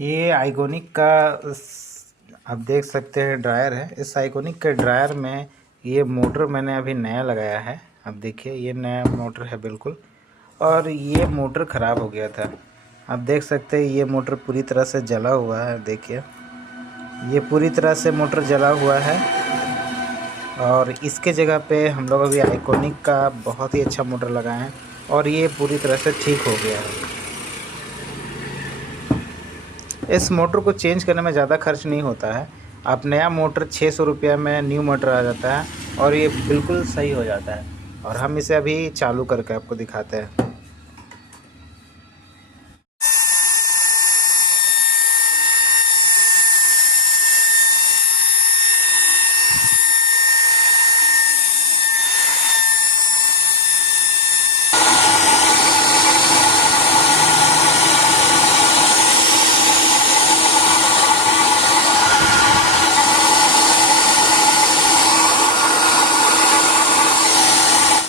ये आइकॉनिक का आप देख सकते हैं ड्रायर है। इस आइकॉनिक के ड्रायर में ये मोटर मैंने अभी नया लगाया है। आप देखिए ये नया मोटर है बिल्कुल, और ये मोटर ख़राब हो गया था। आप देख सकते हैं ये मोटर पूरी तरह से जला हुआ है। देखिए ये पूरी तरह से मोटर जला हुआ है, और इसके जगह पे हम लोग अभी आइकॉनिक का बहुत ही अच्छा मोटर लगाए हैं और ये पूरी तरह से ठीक हो गया है। इस मोटर को चेंज करने में ज़्यादा खर्च नहीं होता है। आप नया मोटर 600 रुपये में न्यू मोटर आ जाता है और ये बिल्कुल सही हो जाता है। और हम इसे अभी चालू करके आपको दिखाते हैं।